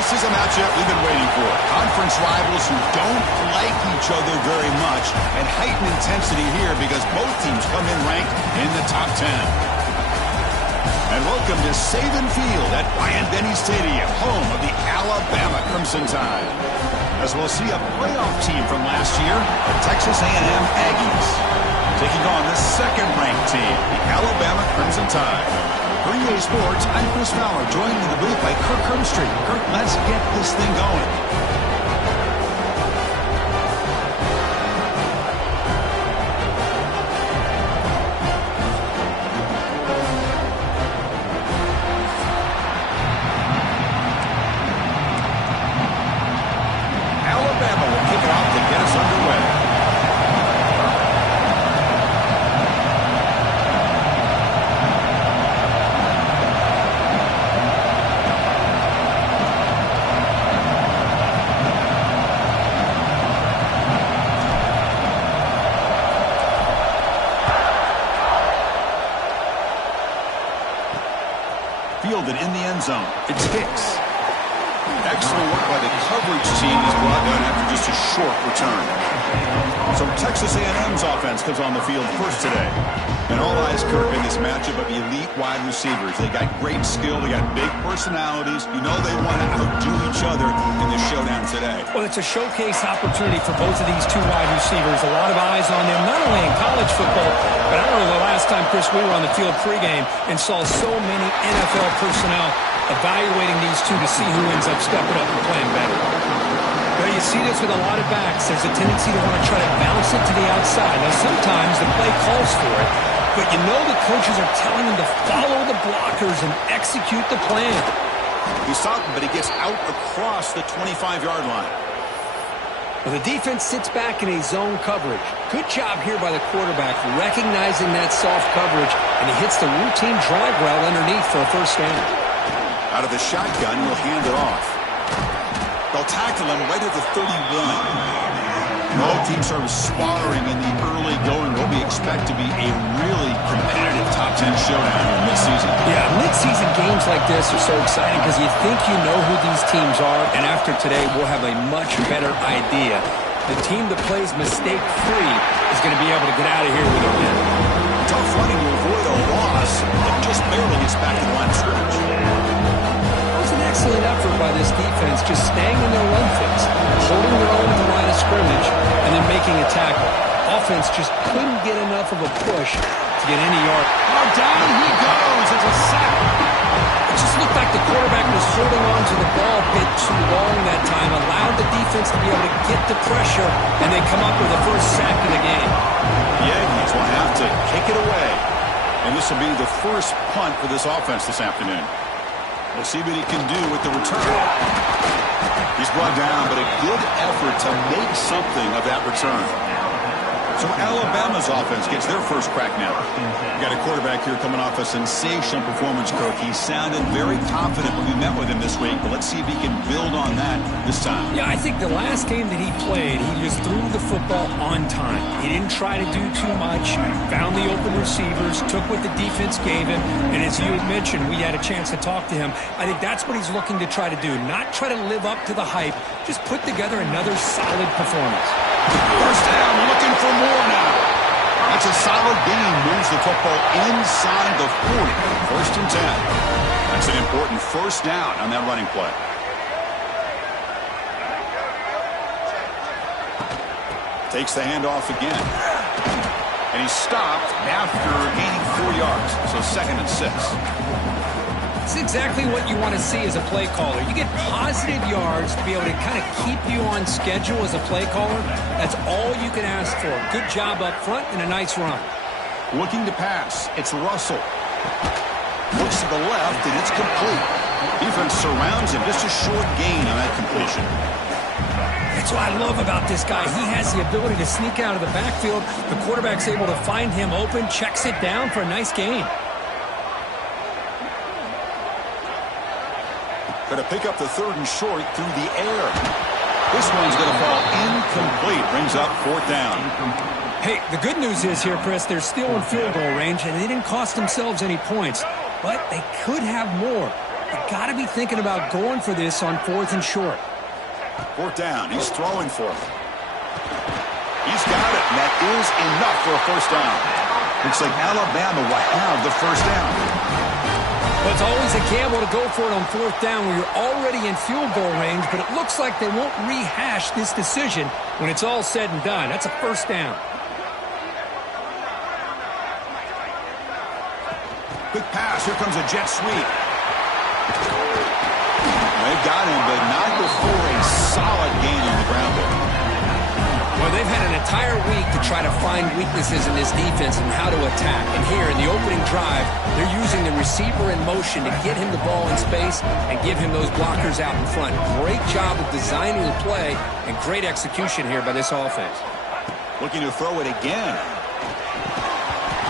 This is a matchup we've been waiting for. Conference rivals who don't like each other very much, and heightened intensity here because both teams come in ranked in the top 10. And welcome to Saban Field at Bryant-Denny Stadium, home of the Alabama Crimson Tide. As we'll see a playoff team from last year, the Texas A&M Aggies, taking on the second-ranked team, the Alabama Crimson Tide. For EA Sports, I'm Chris Fowler, joined in the booth by Kirk Hermstreet. Kirk, let's get this thing going. Fielded in the end zone. It's Hicks. Excellent work by the coverage team. He's brought down after just a short return. So Texas A&M's offense comes on the field first today. And all eyes, Kirk, in this matchup of elite wide receivers. They got great skill. They got big personalities. You know they want to outdo each other in the showdown today. Well, it's a showcase opportunity for both of these two wide receivers. A lot of eyes on them, not only in college football, but I don't know the last time, Chris, we were on the field pregame and saw so many NFL personnel evaluating these two to see who ends up stepping up and playing better. Well, you see this with a lot of backs. There's a tendency to want to try to bounce it to the outside. Now, sometimes the play calls for it, but you know the coaches are telling them to follow the blockers and execute the plan. He's stopped, but he gets out across the 25-yard line. Well, the defense sits back in a zone coverage. Good job here by the quarterback, recognizing that soft coverage, and he hits the routine drag route underneath for a first down. Out of the shotgun, he'll hand it off. They'll tackle him right at the 31. Both teams are sputtering in the early going, what we expect to be a really competitive top 10 showdown in mid-season. Yeah, mid-season games like this are so exciting because you think you know who these teams are, and after today, we'll have a much better idea. The team that plays mistake-free is going to be able to get out of here with a win. Tough running to avoid a loss, but just barely gets back to the line of scrimmage. Excellent effort by this defense, just staying in their run fits, holding their own at the line of scrimmage, and then making a tackle. Offense just couldn't get enough of a push to get any yard. Oh, down he goes. It's a sack. It just looked like the quarterback was holding on to the ball a bit too long that time, allowed the defense to be able to get the pressure, and they come up with the first sack of the game. The Aggies will have to kick it away, and this will be the first punt for this offense this afternoon. We'll see what he can do with the return. He's brought down, but a good effort to make something of that return. So Alabama's offense gets their first crack now. Got a quarterback here coming off a sensational performance, Kirk. He sounded very confident when we met with him this week, but let's see if he can build on that this time. Yeah, I think the last game that he played, he just threw the football on time. He didn't try to do too much, found the open receivers, took what the defense gave him, and as you had mentioned, we had a chance to talk to him. I think that's what he's looking to try to do, not try to live up to the hype, just put together another solid performance. First down, looking for more now. That's a solid gain. Moves the football inside the 40. First and 10. That's an important first down on that running play. Takes the handoff again. And he's stopped after gaining 4 yards. So second and 6. It's exactly what you want to see as a play caller. You get positive yards to be able to kind of keep you on schedule as a play caller. That's all you can ask for. Good job up front and a nice run. Looking to pass. It's Russell. Looks to the left, and it's complete. Defense surrounds him. Just a short gain on that completion. That's what I love about this guy. He has the ability to sneak out of the backfield. The quarterback's able to find him open, checks it down for a nice gain. Going to pick up the third and short through the air. This one's going to fall incomplete. Brings up fourth down. Hey, the good news is here, Chris, they're still in field goal range, and they didn't cost themselves any points. But they could have more. got to be thinking about going for this on 4th and short. 4th down. He's throwing for it. He's got it, and that is enough for a first down. Looks like Alabama will have the first down. Well, it's always a gamble to go for it on 4th down when you're already in field goal range, but it looks like they won't rehash this decision when it's all said and done. That's a first down. Quick pass. Here comes a jet sweep. They've got him, but not before a solid gain on the ground there. Well, they've had an entire week to try to find weaknesses in this defense and how to attack. And here in the opening drive, they're using the receiver in motion to get him the ball in space and give him those blockers out in front. Great job of designing the play and great execution here by this offense. Looking to throw it again.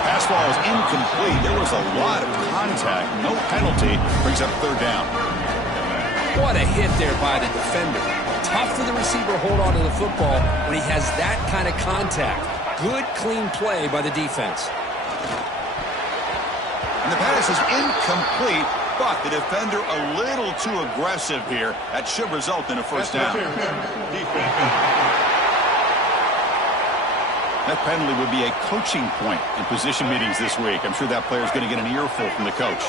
Pass ball is incomplete. There was a lot of contact. No penalty. Brings up 3rd down. What a hit there by the defender. Tough for the receiver to hold on to the football when he has that kind of contact. Good, clean play by the defense. And the pass is incomplete, but the defender a little too aggressive here. That should result in a first down. That penalty would be a coaching point in position meetings this week. I'm sure that player is going to get an earful from the coach.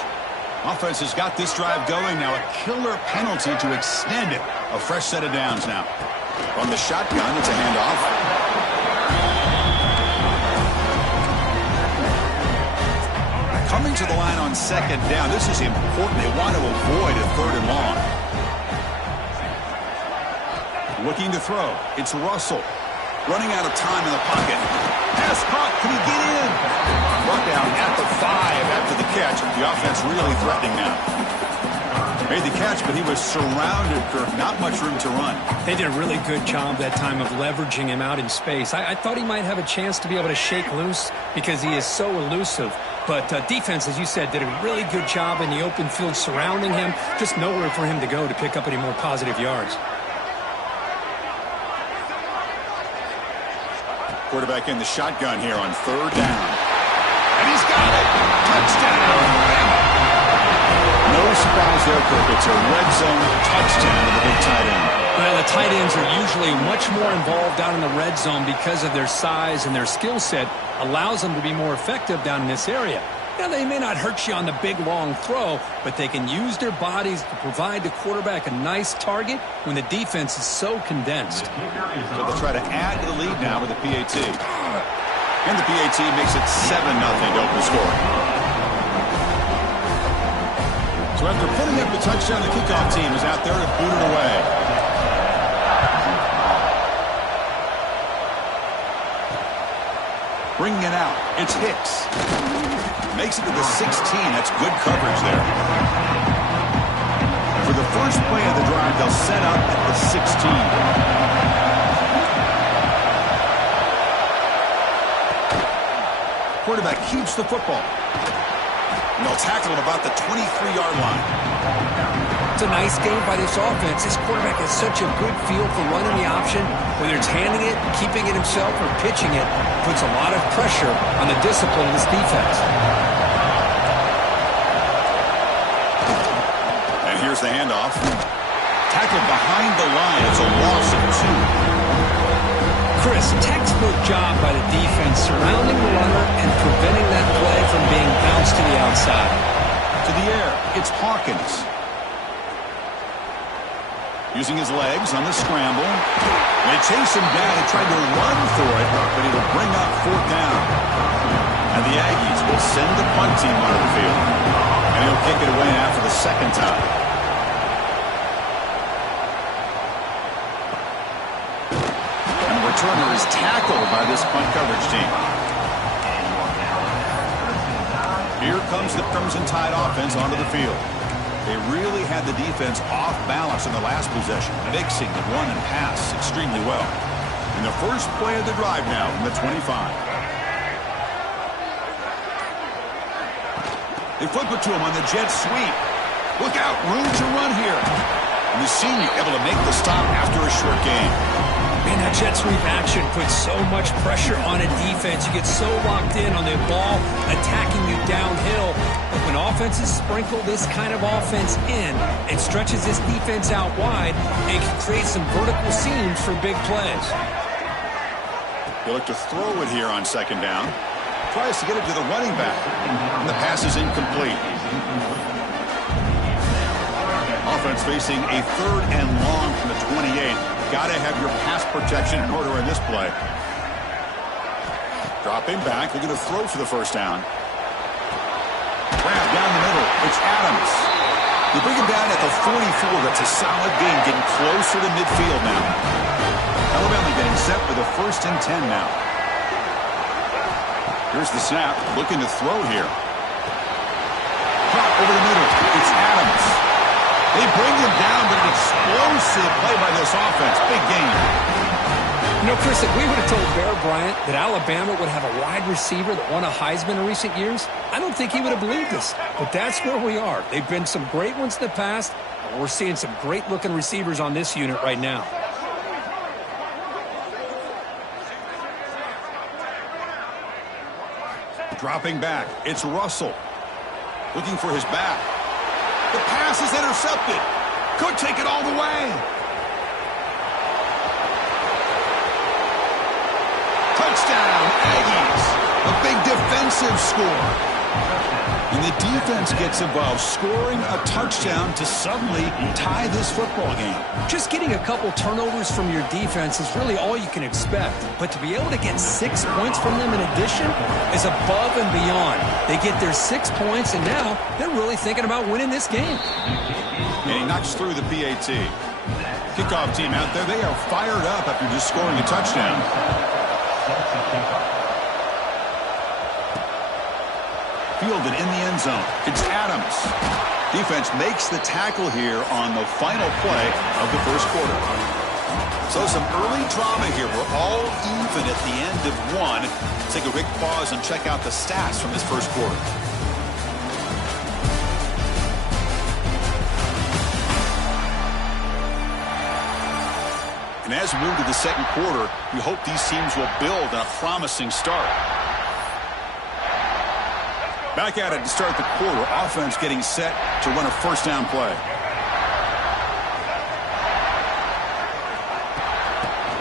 Offense has got this drive going. Now a killer penalty to extend it. A fresh set of downs now. From the shotgun, it's a handoff. Coming to the line on 2nd down. This is important. They want to avoid a 3rd and long. Looking to throw. It's Russell. Running out of time in the pocket. Pass caught. Can he get in? Brought down at the 5 after the catch. The offense really threatening now. Made the catch, but he was surrounded, Kirk. Not much room to run. They did a really good job that time of leveraging him out in space. I thought he might have a chance to be able to shake loose because he is so elusive. But defense, as you said, did a really good job in the open field surrounding him. Just nowhere for him to go to pick up any more positive yards. Quarterback in the shotgun here on 3rd down. And he's got it. Touchdown. No surprise there, Kirk. It's a red zone touchdown to the big tight end. Well, the tight ends are usually much more involved down in the red zone because of their size and their skill set allows them to be more effective down in this area. Now, they may not hurt you on the big, long throw, but they can use their bodies to provide the quarterback a nice target when the defense is so condensed. So they'll try to add to the lead now with the PAT. And the PAT makes it 7-0 to open the score. So after putting up the touchdown, the kickoff team is out there to boot it away. Bringing it out, it's Hicks. Makes it to the 16. That's good coverage there. For the first play of the drive, they'll set up at the 16. Quarterback keeps the football. And they'll tackle at about the 23-yard line. It's a nice game by this offense. This quarterback has such a good feel for running the option. Whether it's handing it, keeping it himself, or pitching it, puts a lot of pressure on the discipline of this defense. And here's the handoff. Tackled behind the line. It's a loss of 2. Chris, textbook job by the defense surrounding the runner and preventing that play from being bounced to the outside. To the air, it's Hawkins. Using his legs on the scramble. They chase him down. They tried to run for it, but it'll bring up 4th down. And the Aggies will send the punt team onto the field. And he'll kick it away now for the 2nd time. And the returner is tackled by this punt coverage team. Here comes the Crimson Tide offense onto the field. They really had the defense off balance in the last possession, mixing the run and pass extremely well. And the first play of the drive now from the 25. They flip it to him on the jet sweep. Look out, room to run here. And the senior able to make the stop after a short game. Man, that jet sweep action puts so much pressure on a defense. You get so locked in on the ball attacking you downhill. But when offenses sprinkle this kind of offense in, it stretches this defense out wide and can create some vertical seams for big plays. They look to throw it here on second down. Tries to get it to the running back. And the pass is incomplete. Offense facing a 3rd and long from the 28. Got to have your pass protection in order in this play. Dropping back. They're going to throw for the first down. Grab down the middle. It's Adams. They bring him down at the 44. That's a solid gain, getting closer to midfield now. Alabama getting set for the 1st and 10 now. Here's the snap. Looking to throw here. Drop over the middle. It's Adams. They bring him down, but an explosive play by this offense. Big game. You know, Chris, if we would have told Bear Bryant that Alabama would have a wide receiver that won a Heisman in recent years, I don't think he would have believed us. But that's where we are. They've been some great ones in the past, but we're seeing some great-looking receivers on this unit right now. Dropping back. It's Russell. Looking for his back. The pass is intercepted. Could take it all the way. Touchdown, Aggies. A big defensive score. And the defense gets involved, scoring a touchdown to suddenly tie this football game. Just getting a couple turnovers from your defense is really all you can expect. But to be able to get 6 points from them in addition is above and beyond. They get their 6 points, and now they're really thinking about winning this game. And he knocks through the PAT. Kickoff team out there, they are fired up after just scoring a touchdown. Fielded in the end zone. It's Adams. Defense makes the tackle here on the final play of the first quarter. So some early drama here. We're all even at the end of one. Take a quick pause and check out the stats from this first quarter. And as we move to the second quarter, we hope these teams will build on a promising start. Back at it to start the quarter. Offense getting set to run a first down play.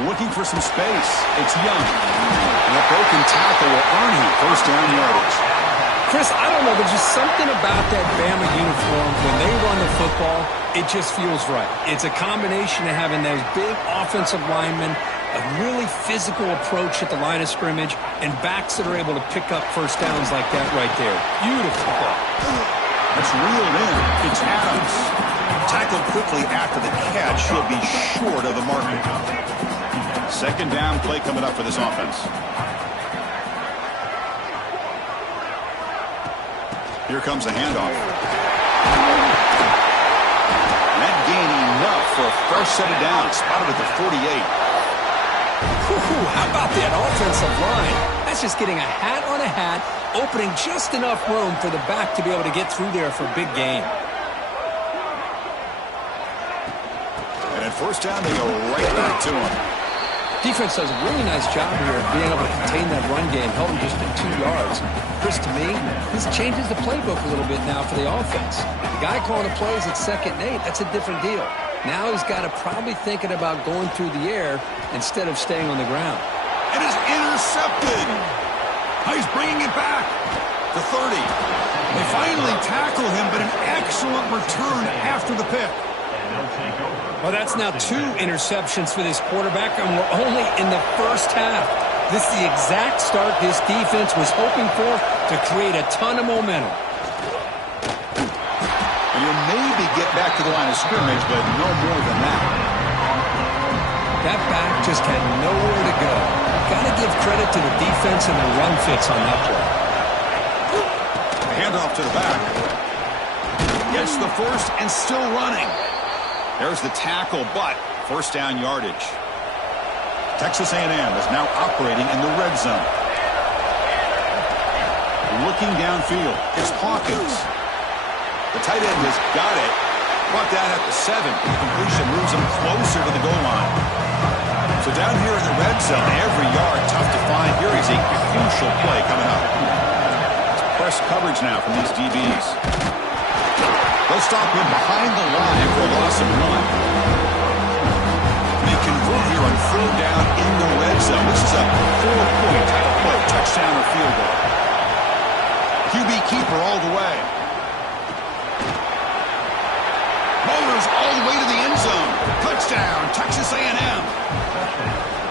Looking for some space. It's Young. And a broken tackle will earn him first down yardage. Chris, I don't know. There's just something about that Bama uniform. When they run the football, it just feels right. It's a combination of having those big offensive linemen, a really physical approach at the line of scrimmage, and backs that are able to pick up first downs like that right there. Beautiful ball. That's reeled in. It's Adams. Tackled quickly after the catch. He'll be short of the marker. Second down play coming up for this offense. Here comes the handoff. That gain enough for a fresh set of downs. Spotted at the 48. How about that offensive line? That's just getting a hat on a hat, opening just enough room for the back to be able to get through there for a big gain. And at first down, they go right back to him. Defense does a really nice job here of being able to contain that run game, held him just at 2 yards. Chris, to me, this changes the playbook a little bit now for the offense. The guy calling the plays at 2nd and 8, that's a different deal. Now he's got to probably thinking about going through the air instead of staying on the ground. It is intercepted. He's bringing it back to 30. They finally tackle him, but an excellent return after the pick. Well, that's now 2 interceptions for this quarterback, and we're only in the first half. This is the exact start his defense was hoping for to create a ton of momentum. And you'll maybe get back to the line of scrimmage, but no more than that. That back just had nowhere to go. Got to give credit to the defense and the run fits on that play. Handoff to the back. Gets the first and still running. There's the tackle, but first down yardage. Texas A&M is now operating in the red zone. Looking downfield, it's Hawkins. The tight end has got it. Brought down at the 7. Completion moves him closer to the goal line. So down here in the red zone, every yard tough to find. Here is a crucial play coming up. It's press coverage now from these DBs. They'll stop him behind the line for a loss of 1. They convert here on 3rd down in the red zone. This is a 4-point type of play, touchdown or field goal. QB keeper all the way. Motors all the way to the end zone. Touchdown, Texas A&M.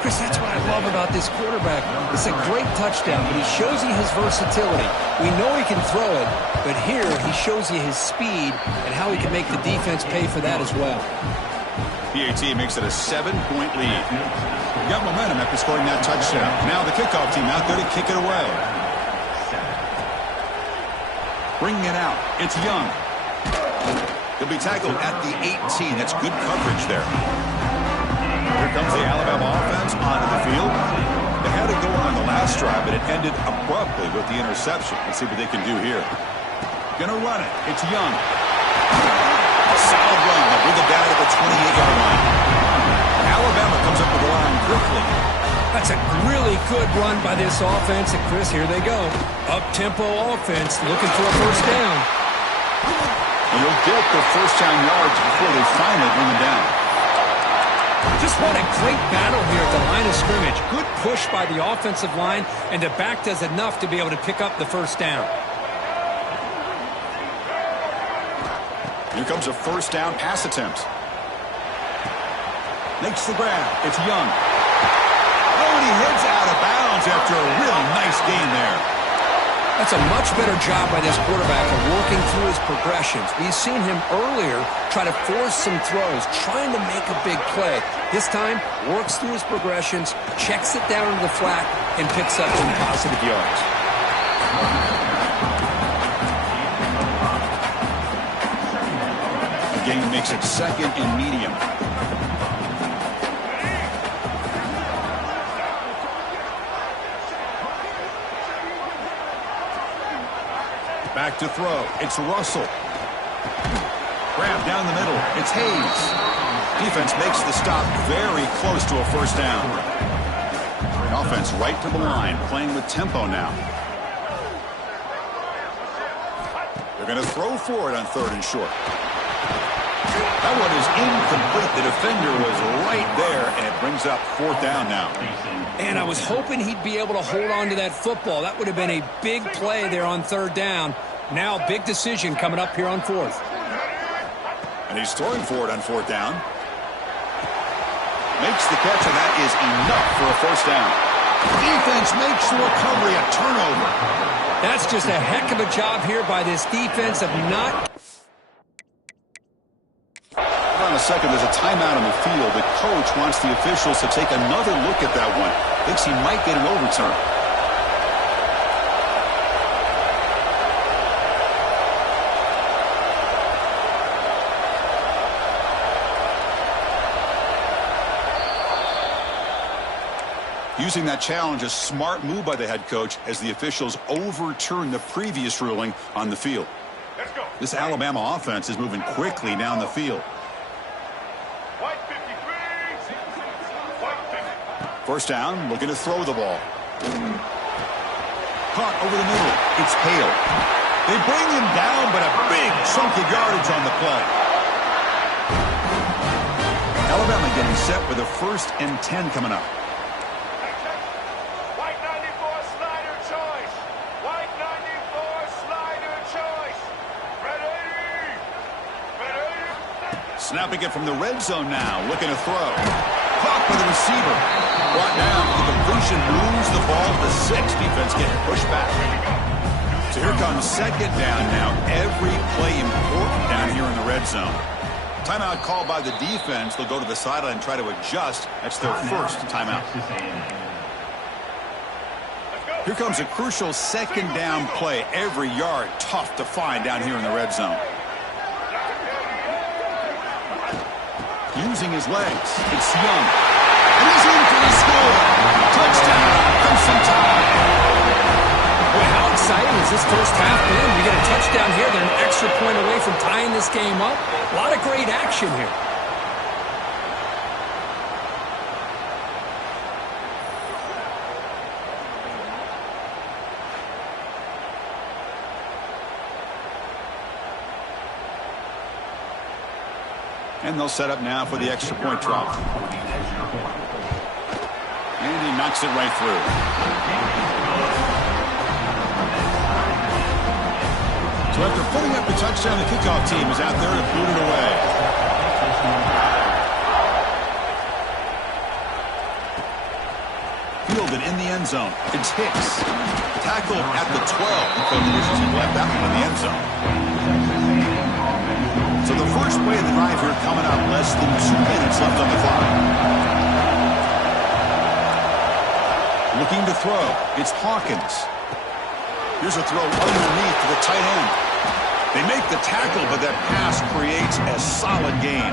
Chris, that's what I love about this quarterback. It's a great touchdown, but he shows you his versatility. We know he can throw it, but here he shows you his speed and how he can make the defense pay for that as well. PAT makes it a 7-point lead. Got momentum after scoring that touchdown. Now the kickoff team out there to kick it away. Bringing it out. It's Young. He'll be tackled at the 18. That's good coverage there. Here comes the Alabama offense onto the field. They had it going on the last drive, but it ended abruptly with the interception. Let's see what they can do here. Gonna run it. It's Young. A solid run. They'll bring it down at the 28-yard line. Alabama comes up with the line quickly. That's a really good run by this offense. And Chris, here they go. Up-tempo offense looking for a first down. And they'll get the first down yards before they finally bring them down. Just what a great battle here at the line of scrimmage. Good push by the offensive line, and the back does enough to be able to pick up the first down. Here comes a first down pass attempt. Makes the grab. It's Young. Oh, and he heads out of bounds after a really nice gain there. That's a much better job by this quarterback of working through his progressions. We've seen him earlier try to force some throws, trying to make a big play. This time, works through his progressions, checks it down into the flat, and picks up some positive yards. The game makes it 2nd and medium. Back to throw. It's Russell. Grab down the middle. It's Hayes. Defense makes the stop very close to a first down. Offense right to the line, playing with tempo now. They're going to throw for it on 3rd and short. That one is incomplete. The defender was right there, and it brings up 4th down now. And I was hoping he'd be able to hold on to that football. That would have been a big play there on 3rd down. Now, big decision coming up here on 4th. And he's throwing for it on 4th down. Makes the catch, and that is enough for a first down. Defense makes the recovery a turnover. That's just a heck of a job here by this defense of not... Hold on a second, there's a timeout on the field. The coach wants the officials to take another look at that one. Thinks he might get an overturn. Using that challenge, a smart move by the head coach as the officials overturn the previous ruling on the field. Let's go. This Alabama offense is moving quickly down the field. White 53. White 50. First down, looking to throw the ball. Caught over the middle. It's Hale. They bring him down, but a big chunk of yardage on the play. Alabama getting set with a 1st and 10 coming up. White 94 slider choice. White 94 slider choice. Ready. Ready. Snapping it from the red zone now, looking to throw. Caught by the receiver. Brought down. The completion moves the ball to the 6. Defense getting pushed back. So here comes 2nd down now. Every play important down here in the red zone. Timeout called by the defense. They'll go to the sideline and try to adjust. That's their first timeout. Here comes a crucial 2nd down play. Every yard tough to find down here in the red zone. Using his legs. It's Young. And he's in for the score. Touchdown. Crimson Tide. Boy, how exciting has this first half been? You get a touchdown here. They're an extra point away from tying this game up. A lot of great action here. And they'll set up now for the extra point try. And he knocks it right through. So after pulling up the touchdown, the kickoff team is out there to boot it away. Fielded in the end zone. It's Hicks. Tackled at the 12. Coach wishes he left that one in the end zone. So the first play of the drive here coming up. Less than 2 minutes left on the clock. Looking to throw. It's Hawkins. Here's a throw underneath to the tight end. They make the tackle, but that pass creates a solid gain.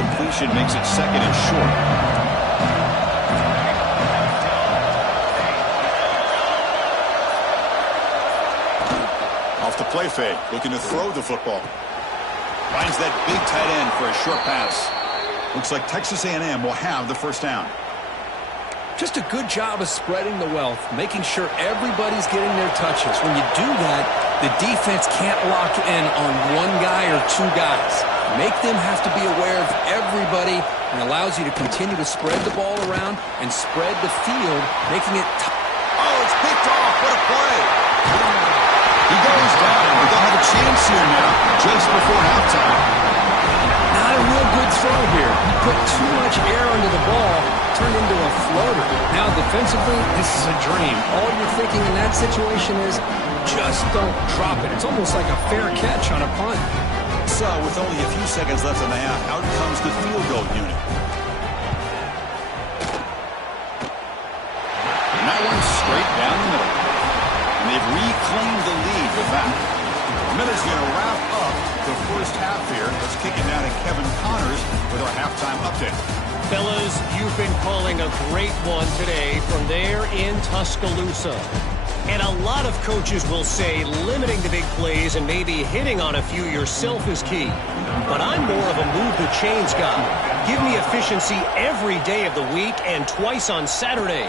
Completion makes it second and short. Off the play fake, looking to throw the football. Finds that big tight end for a short pass. Looks like Texas A&M will have the first down. Just a good job of spreading the wealth, making sure everybody's getting their touches. When you do that, the defense can't lock in on one guy or two guys. Make them have to be aware of everybody, and allows you to continue to spread the ball around and spread the field, making it oh, it's picked off. What a play. He goes down, but they'll have a chance here now, just before halftime. Not a real good throw here. He put too much air under the ball, turned into a floater. Now defensively, this is a dream. All you're thinking in that situation is just don't drop it. It's almost like a fair catch on a punt. So with only a few seconds left in the half, out comes the field goal unit. And that one's straight down the middle. And they've reclaimed the lead with that. Miller's going to wrap up the first half here. Let's kick it down to Kevin Connors with our halftime update. Fellas, you've been calling a great one today from there in Tuscaloosa. And a lot of coaches will say limiting the big plays and maybe hitting on a few yourself is key. But I'm more of a move the chains guy. Give me efficiency every day of the week and twice on Saturday.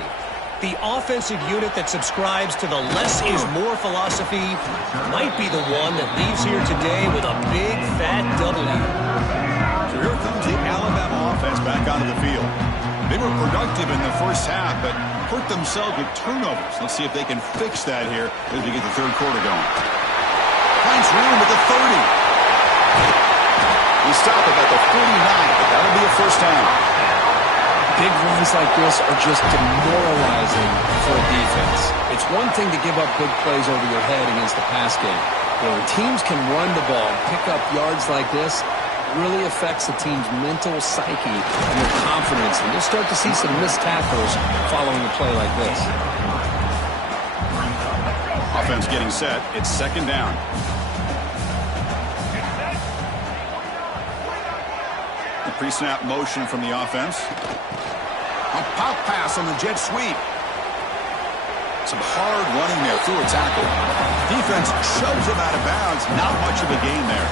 The offensive unit that subscribes to the less is more philosophy might be the one that leaves here today with a big fat W. So here comes the Alabama offense back onto the field. They were productive in the first half, but hurt themselves with turnovers. Let's see if they can fix that here as we get the third quarter going. Finds room at the 30. We stop it at the 49, but that'll be a first down. Big runs like this are just demoralizing for a defense. It's one thing to give up big plays over your head against the pass game. But when teams can run the ball and pick up yards like this, it really affects the team's mental psyche and their confidence. And you'll start to see some missed tackles following a play like this. Offense getting set. It's second down. The pre-snap motion from the offense. A pop pass on the jet sweep. Some hard running there through a tackle. Defense shoves him out of bounds. Not much of a gain there.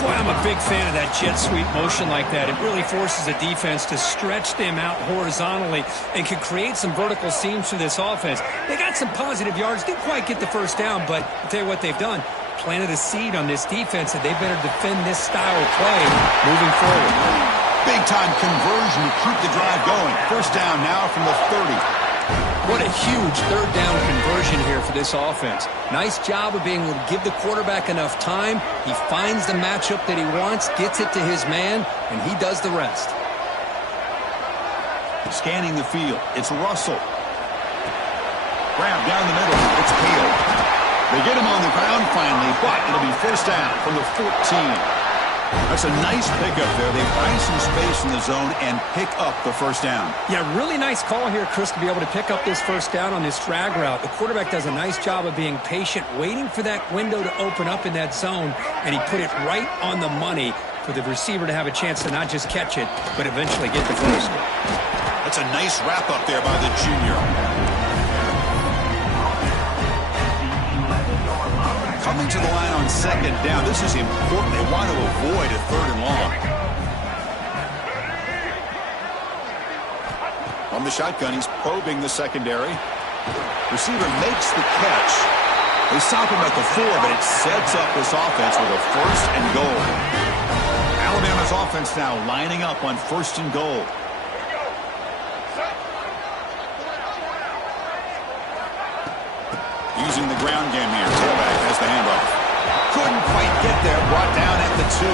Boy, I'm a big fan of that jet sweep motion like that. It really forces the defense to stretch them out horizontally and can create some vertical seams for this offense. They got some positive yards. Didn't quite get the first down, but I'll tell you what they've done. Planted a seed on this defense that they better defend this style of play moving forward. Big-time conversion to keep the drive going. First down now from the 30. What a huge third down conversion here for this offense. Nice job of being able to give the quarterback enough time. He finds the matchup that he wants, gets it to his man, and he does the rest. Scanning the field. It's Russell. Grab down the middle. It's Cale. They get him on the ground finally, but it'll be first down from the 14. That's a nice pickup there. They find some space in the zone and pick up the first down. Yeah, really nice call here, Chris, to be able to pick up this first down on this drag route. The quarterback does a nice job of being patient, waiting for that window to open up in that zone, and he put it right on the money for the receiver to have a chance to not just catch it, but eventually get the first. That's a nice wrap-up there by the junior. Coming to the line on second down. This is important. They want to avoid a third and long. On the shotgun, he's probing the secondary. Receiver makes the catch. They stop him at the 4, but it sets up this offense with a first and goal. Alabama's offense now lining up on 1st and goal. Using the ground game here. Tailback has the handoff. Couldn't quite get there. Brought down at the 2.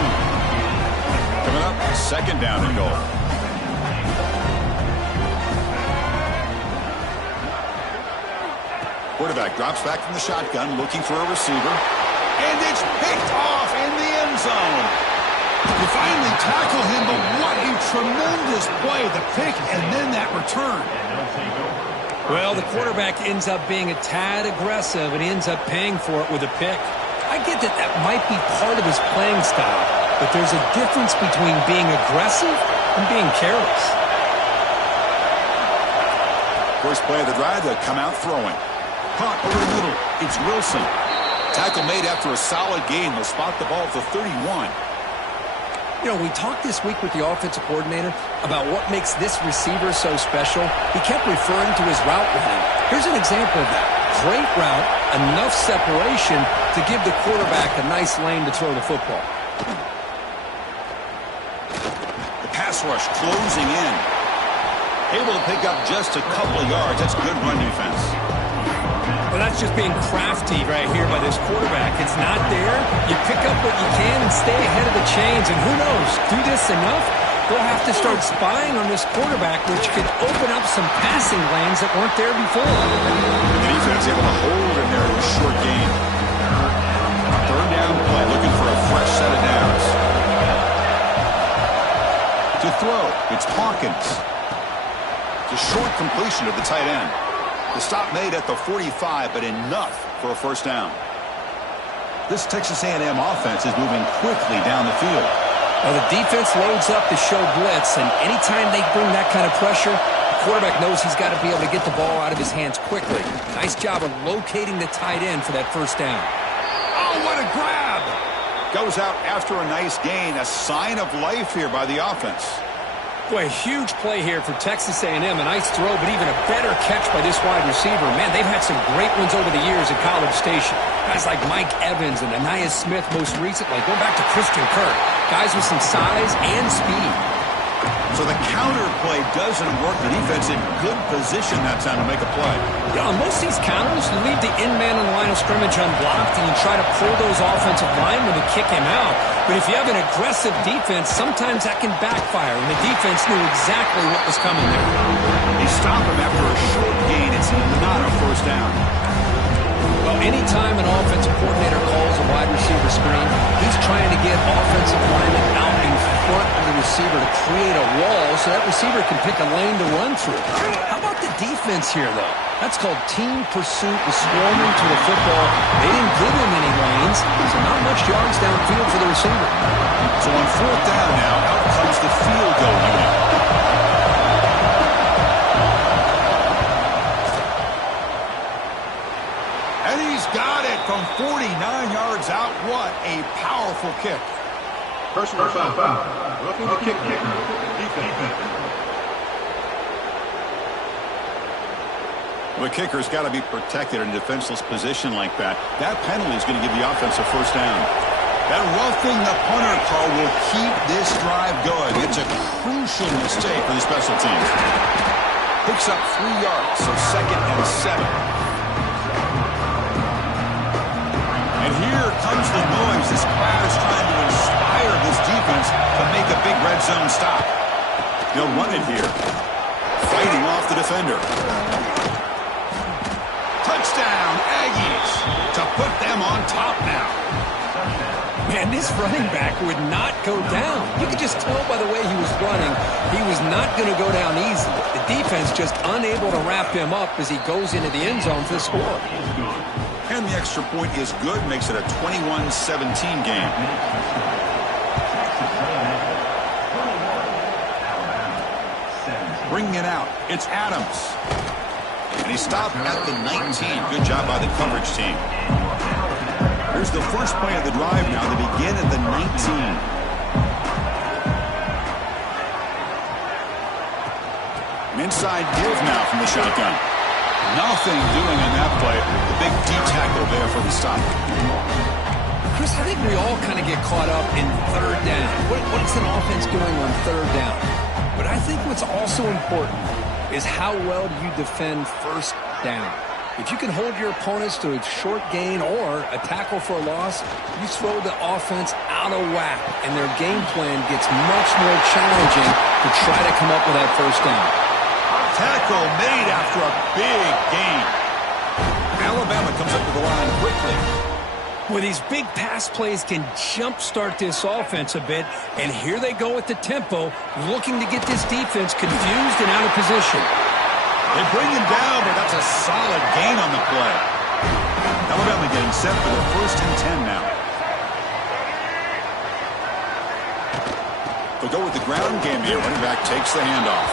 Coming up, 2nd down and goal. Quarterback drops back from the shotgun, looking for a receiver. And it's picked off in the end zone. You finally tackle him, but what a tremendous play. The pick and then that return. Well, the quarterback ends up being a tad aggressive and ends up paying for it with a pick. I get that that might be part of his playing style, but there's a difference between being aggressive and being careless. First play of the drive, they'll come out throwing. Caught over the middle. It's Wilson. Tackle made after a solid gain. They'll spot the ball at the 31. You know, we talked this week with the offensive coordinator about what makes this receiver so special. He kept referring to his route running. Here's an example of that. Great route, enough separation to give the quarterback a nice lane to throw the football. The pass rush closing in. Able to pick up just a couple of yards. That's good run defense. Well, that's just being crafty right here by this quarterback. It's not there. You pick up what you can and stay ahead of the chains. And who knows, do this enough, they'll have to start spying on this quarterback, which could open up some passing lanes that weren't there before. The defense able to hold in there to a short gain. 3rd down play, looking for a fresh set of downs. To throw, it's Hawkins. It's a short completion to the tight end. The stop made at the 45, but enough for a 1st down. This Texas A&M offense is moving quickly down the field. Well, the defense loads up to show blitz, and anytime they bring that kind of pressure, the quarterback knows he's got to be able to get the ball out of his hands quickly. Nice job of locating the tight end for that 1st down. Oh, what a grab! Goes out after a nice gain, a sign of life here by the offense. Boy, a huge play here for Texas A&M. A nice throw, but even a better catch by this wide receiver. Man, they've had some great ones over the years at College Station. Guys like Mike Evans and Anais Smith most recently. Going back to Christian Kirk. Guys with some size and speed. So the counter play doesn't work. The defense in good position that time to make a play. Yeah, on most of these counters, you leave the in man on the line of scrimmage unblocked and you try to pull those offensive linemen to kick him out. But if you have an aggressive defense, sometimes that can backfire, and the defense knew exactly what was coming there. They stop him after a short gain. It's not a 1st down. Well, anytime an offensive coordinator calls a wide receiver screen, he's trying to get offensive linemen out in front of the receiver to create a wall so that receiver can pick a lane to run through. How about the defense here, though? That's called team pursuit and swarming to the football. They didn't give him any lanes, so not much yards downfield for the receiver. So on 4th down now, out comes the field goal unit. And he's got it from 49 yards out. What a powerful kick. Personal foul. Roughing the kicker. Defense. The kicker's got to be protected in a defenseless position like that. That penalty is going to give the offense a 1st down. That roughing the punter call will keep this drive going. It's a crucial mistake for the special teams. Picks up 3 yards, so 2nd and 7. And here comes the noise. This crowd is trying to inspire this defense to make a big red zone stop. They'll run it here. Fighting off the defender. Touchdown, Aggies, to put them on top now. Man, this running back would not go down. You could just tell by the way he was running, he was not going to go down easy. The defense just unable to wrap him up as he goes into the end zone for the score. And the extra point is good, makes it a 21-17 game. Bringing it out, it's Adams. And he stopped at the 19. Good job by the coverage team. Here's the first play of the drive now. They begin at the 19. An inside give now from the shotgun. Nothing doing on that play. The big D tackle there for the stop. Chris, I think we all kind of get caught up in third down. What's an offense doing on third down? But I think what's also important is how well do you defend first down. If you can hold your opponents to a short gain or a tackle for a loss, you throw the offense out of whack, and their game plan gets much more challenging to try to come up with that first down. Tackle made after a big gain. Alabama comes up to the line quickly. Well, these big pass plays can jumpstart this offense a bit, and here they go with the tempo, looking to get this defense confused and out of position. They bring him down, but that's a solid gain on the play. Alabama getting set for the 1st and 10 now. They'll go with the ground game here. Running back takes the handoff.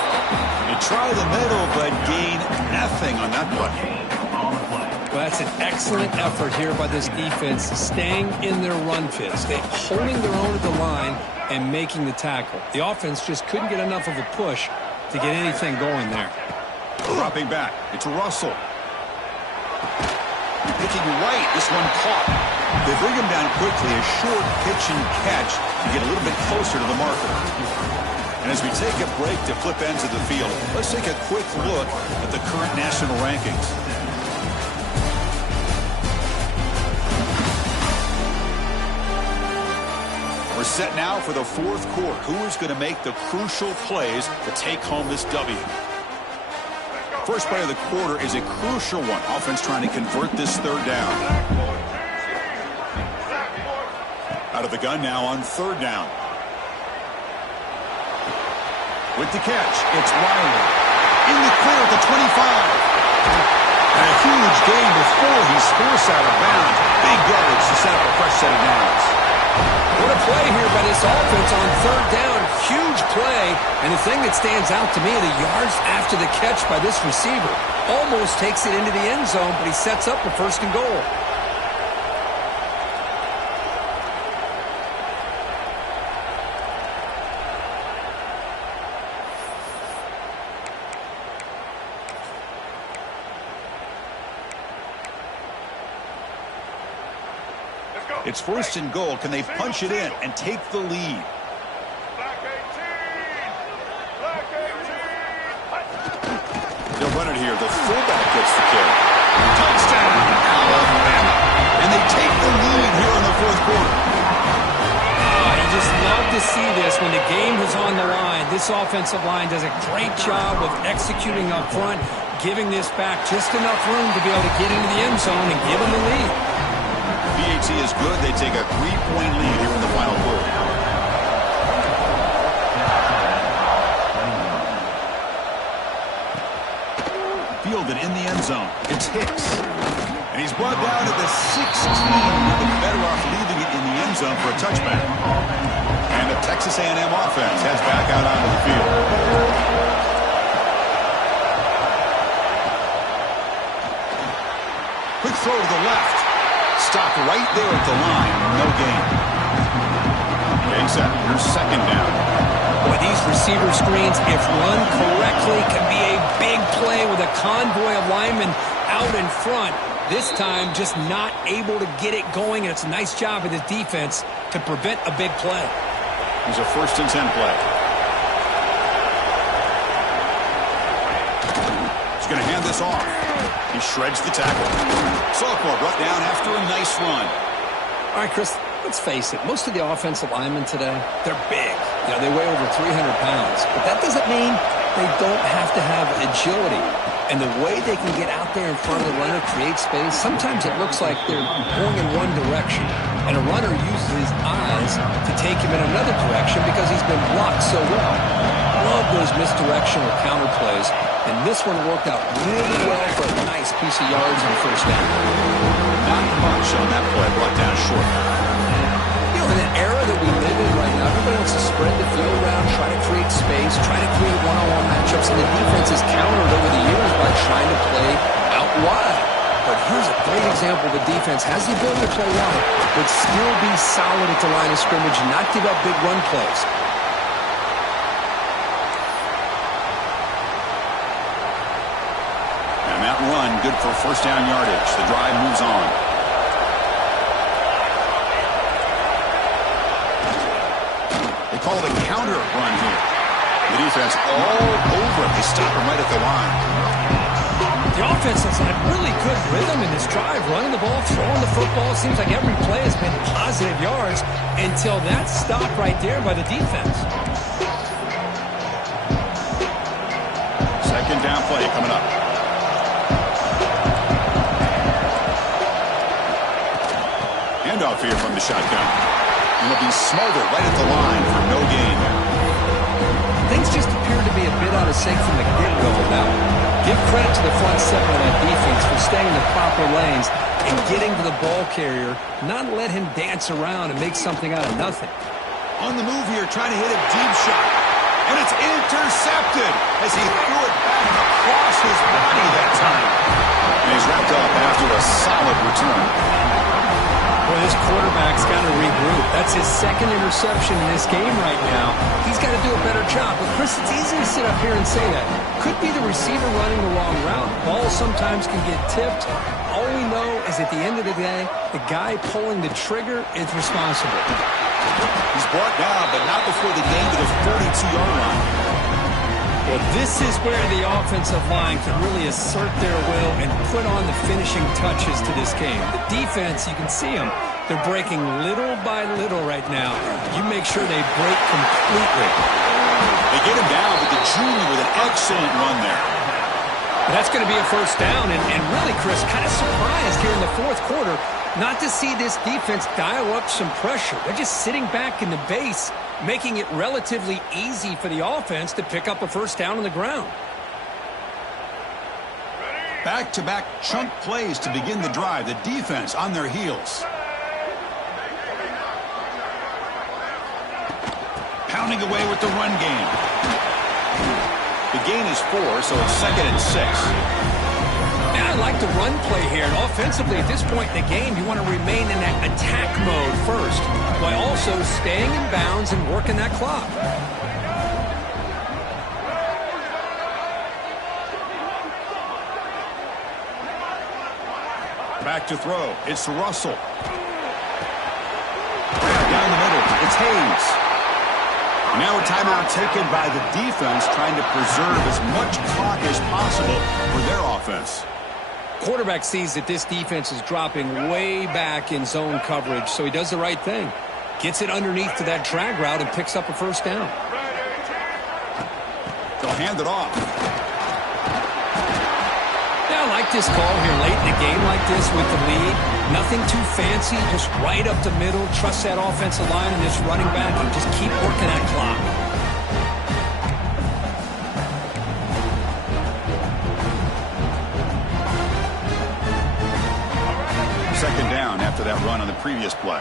They try the middle, but gain nothing on that play. Well, that's an excellent effort here by this defense, staying in their run fits. They're holding their own at the line and making the tackle. The offense just couldn't get enough of a push to get anything going there. Dropping back. It's Russell. Picking right. This one caught. They bring him down quickly. A short pitch and catch to get a little bit closer to the marker. And as we take a break to flip ends of the field, let's take a quick look at the current national rankings. We're set now for the 4th quarter. Who is going to make the crucial plays to take home this W? First play of the quarter is a crucial one. Offense trying to convert this third down. Out of the gun now on 3rd down. With the catch, it's Riley. In the clear at the 25. And a huge gain before he's forced out of bounds. Big yardage to set up a fresh set of downs. What a play here by this offense on 3rd down. Huge play. And the thing that stands out to me, the yards after the catch by this receiver. Almost takes it into the end zone, but he sets up a 1st and goal. It's 1st and goal. Can they punch it in and take the lead? They'll run it here. The fullback gets the kick. Touchdown, Alabama. And they take the lead here in the 4th quarter. You just love to see this when the game is on the line. This offensive line does a great job of executing up front, giving this back just enough room to be able to get into the end zone and give them the lead. BAT is good. They take a 3-point lead here in the final quarter. Fielded in the end zone. It's Hicks. And he's brought down to the 16. But better off leaving it in the end zone for a touchback. And the Texas A&M offense heads back out onto the field. Quick throw to the left. Stopped right there at the line. No gain. Getting set. Here's 2nd down. Boy, these receiver screens, if run correctly, can be a big play with a convoy of linemen out in front. This time, just not able to get it going, and it's a nice job of the defense to prevent a big play. Here's a 1st and 10 play. He's going to hand this off. He shreds the tackle. Sophomore brought down after a nice run. All right, Chris, let's face it. Most of the offensive linemen today, they're big. You know, they weigh over 300 pounds. But that doesn't mean they don't have to have agility. And the way they can get out there in front of the runner, create space, sometimes it looks like they're going in one direction. And a runner uses his eyes to take him in another direction because he's been blocked so well. Love those misdirection or counter plays. And this one worked out really well for a nice piece of yards on 1st down. Not much on that play, brought down short. You know, in an era that we live in right now, everybody wants to spread the field around, try to create space, try to create one-on-one matchups, and the defense has countered over the years by trying to play out wide. But here's a great example. The defense has the ability to play wide, but still be solid at the line of scrimmage and not give up big run plays. And that run, good for 1st down yardage. The drive moves on. run here. The defense all over it. They stop him right at the line. The offense has had really good rhythm in this drive, running the ball, throwing the football. Seems like every play has been positive yards until that stop right there by the defense. Second down play coming up. Handoff here from the shotgun. And it'll be Smother right at the line for no gain. Things just appear to be a bit out of sync from the get-go now. Give credit to the front seven of that defense for staying in the proper lanes and getting to the ball carrier, not let him dance around and make something out of nothing. On the move here, trying to hit a deep shot. And it's intercepted as he threw it back across his body that time. And he's wrapped up after a solid return. Boy, this quarterback's got to regroup. That's his second interception in this game right now. He's got to do a better job. But, Chris, it's easy to sit up here and say that. Could be the receiver running the wrong route. Ball sometimes can get tipped. All we know is at the end of the day, the guy pulling the trigger is responsible. He's brought down, but not before the game to the 42-yard line. Well, this is where the offensive line can really assert their will and put on the finishing touches to this game. The defense, you can see them. They're breaking little by little right now. You make sure they break completely. They get him down, but the junior with an excellent run there. But that's going to be a first down. And really, Chris, kind of surprised here in the fourth quarter not to see this defense dial up some pressure. They're just sitting back in the base, making it relatively easy for the offense to pick up a first down on the ground. Back-to-back chunk plays to begin the drive. The defense on their heels. Pounding away with the run game. The gain is 4, so it's 2nd and 6. I like the run play here. And offensively, at this point in the game, you want to remain in that attack mode first, while also staying in bounds and working that clock. Back to throw. It's Russell. Down the middle. It's Hayes. Now a timeout taken by the defense, trying to preserve as much clock as possible for their offense. Quarterback sees that this defense is dropping way back in zone coverage, so he does the right thing. Gets it underneath to that drag route and picks up a first down. They'll hand it off. Yeah, I like this call here late in a game like this with the lead. Nothing too fancy, just right up the middle. Trust that offensive line and this running back and just keep working that clock. Second down after that run on the previous play.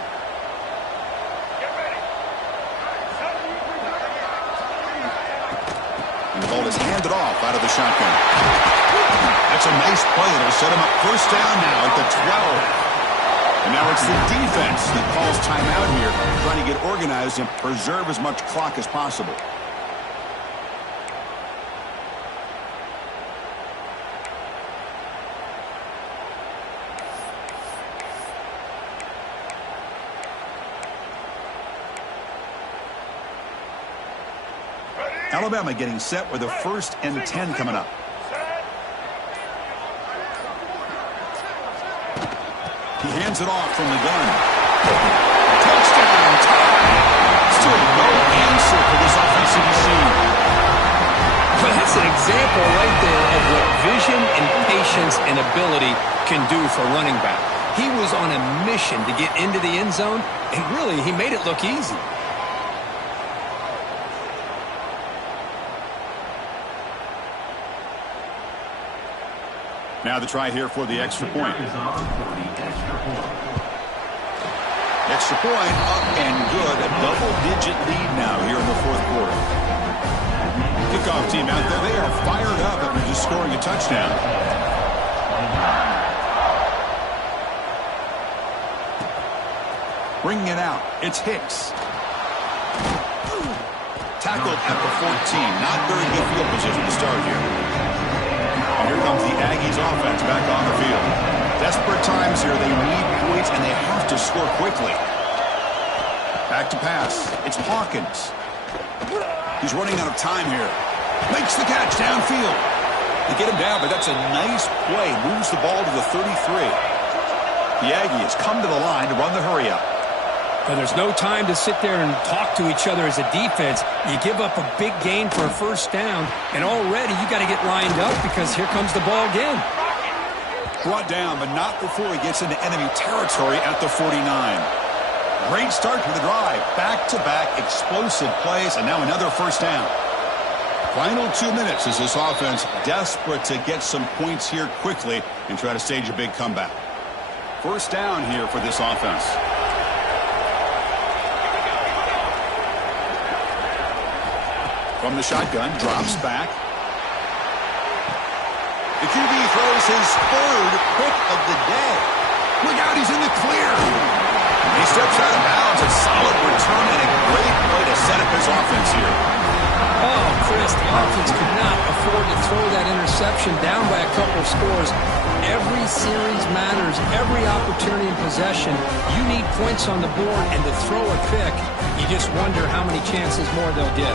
And the ball is handed off out of the shotgun. That's a nice play. It'll set him up first down now at the 12. And now it's the defense that calls timeout here, trying to get organized and preserve as much clock as possible. Alabama getting set with a 1st and 10 coming up. He hands it off from the gun. Touchdown! Still no answer for this offensive machine. But that's an example right there of what vision and patience and ability can do for a running back. He was on a mission to get into the end zone, and really, he made it look easy. Now the try here for the extra point. Extra point up and good. A double-digit lead now here in the fourth quarter. Kickoff team out there, they are fired up after just scoring a touchdown. Bringing it out, it's Hicks. Tackled at the 14. Not very good field position to start here. Here comes the Aggies offense back on the field. Desperate times here. They need points, and they have to score quickly. Back to pass. It's Hawkins. He's running out of time here. Makes the catch downfield. They get him down, but that's a nice play. Moves the ball to the 33. The Aggies come to the line to run the hurry up. And there's no time to sit there and talk to each other as a defense. You give up a big gain for a first down, and already you got to get lined up because here comes the ball again. Brought down, but not before he gets into enemy territory at the 49. Great start to the drive. Back-to-back explosive plays, and now another first down. Final 2 minutes as this offense desperate to get some points here quickly and try to stage a big comeback. First down here for this offense. From the shotgun, drops back. The QB throws his third pick of the day. Look out, he's in the clear. He steps out of bounds. A solid return and a great way to set up his offense here. Oh, Chris, the offense could not afford to throw that interception down by a couple scores. Every series matters. Every opportunity in possession. You need points on the board, and to throw a pick, you just wonder how many chances more they'll get.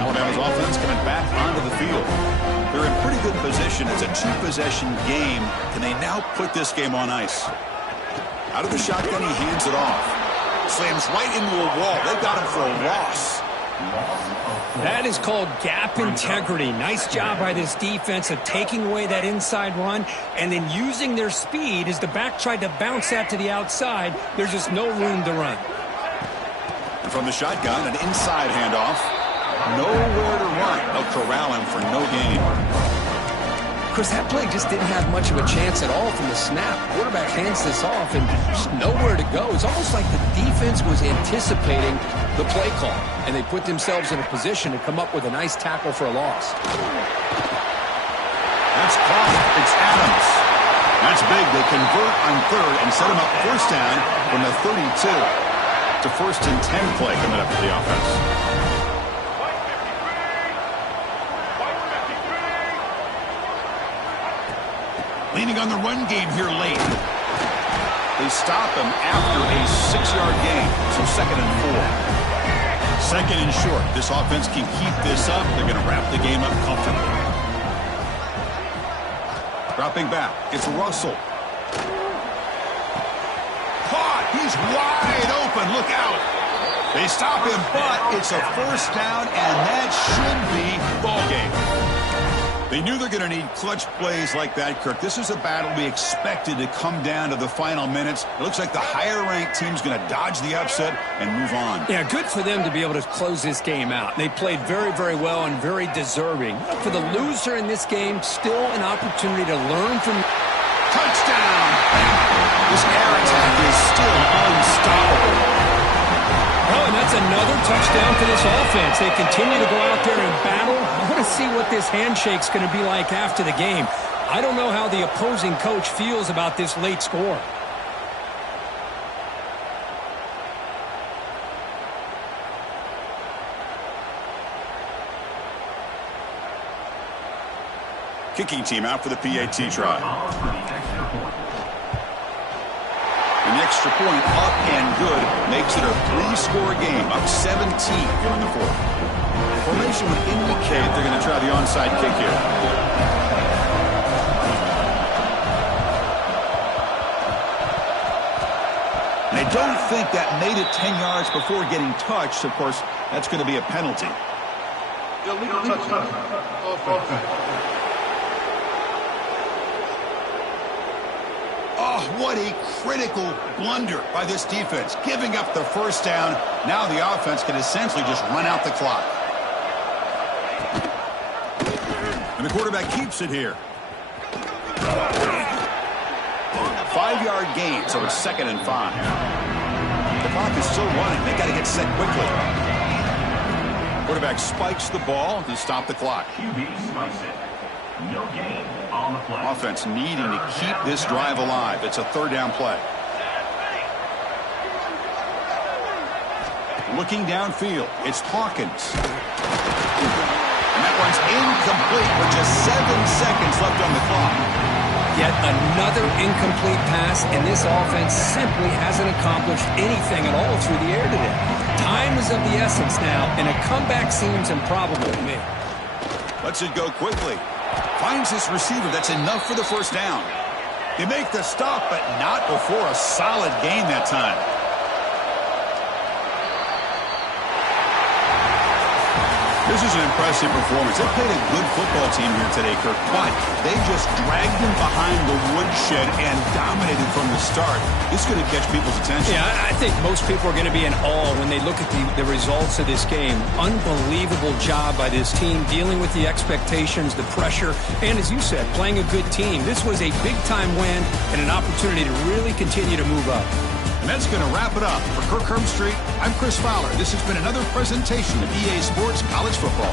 Alabama's offense coming back onto the field. They're in pretty good position. It's a two-possession game. Can they now put this game on ice? Out of the shotgun, he hands it off. Slams right into a wall. They've got him for a loss. That is called gap integrity. Nice job by this defense of taking away that inside run and then using their speed as the back tried to bounce that to the outside. There's just no room to run. And from the shotgun, an inside handoff. Nowhere to run. They'll corral him for no gain. Chris, that play just didn't have much of a chance at all from the snap. Quarterback hands this off and just nowhere to go. It's almost like the defense was anticipating the play call, and they put themselves in a position to come up with a nice tackle for a loss. That's caught. It's Adams. That's big. They convert on third and set him up first down from the 32. It's a 1st and 10 play coming up for the offense. Leaning on the run game here late. They stop him after a 6-yard gain, so 2nd and 4. 2nd and short. This offense can keep this up. They're going to wrap the game up comfortably. Dropping back. It's Russell. Caught. He's wide open. Look out. They stop him, but it's a first down, and that should be ball game. They knew they're going to need clutch plays like that, Kirk. This is a battle we expected to come down to the final minutes. It looks like the higher-ranked team's going to dodge the upset and move on. Yeah, good for them to be able to close this game out. They played very, very well and very deserving. For the loser in this game, still an opportunity to learn from... Touchdown! This air attack is still unstoppable. Oh, and that's another touchdown for this offense. They continue to go out there and battle. I want to see what this handshake's going to be like after the game. I don't know how the opposing coach feels about this late score. Kicking team out for the PAT try. An extra point up and good makes it a 3-score game, up 17 here in the 4th. Formation would indicate they're going to try the onside kick here. And I don't think that made it 10 yards before getting touched. Of course, that's going to be a penalty. Illegal touchdown. Offense. Oh, what a critical blunder by this defense. Giving up the first down. Now the offense can essentially just run out the clock. And the quarterback keeps it here. 5-yard gain, so it's 2nd and 5. The clock is still running. They got to get set quickly. Quarterback spikes the ball to stop the clock. QB spikes it. No gain on the play. Offense needing to keep this drive alive. It's a 3rd down play. Looking downfield, it's Hawkins. And that one's incomplete with just 7 seconds left on the clock. Yet another incomplete pass, and this offense simply hasn't accomplished anything at all through the air today. Time is of the essence now, and a comeback seems improbable to me. Lets it go quickly. Finds this receiver. That's enough for the first down. They make the stop, but not before a solid gain that time. This is an impressive performance. They played a good football team here today, Kirk, but they just dragged them behind the woodshed and dominated from the start. This is going to catch people's attention. Yeah, I think most people are going to be in awe when they look at the results of this game. Unbelievable job by this team, dealing with the expectations, the pressure, and as you said, playing a good team. This was a big-time win and an opportunity to really continue to move up. And that's going to wrap it up. For Kirk Herbstreit, I'm Chris Fowler. This has been another presentation of EA Sports College Football.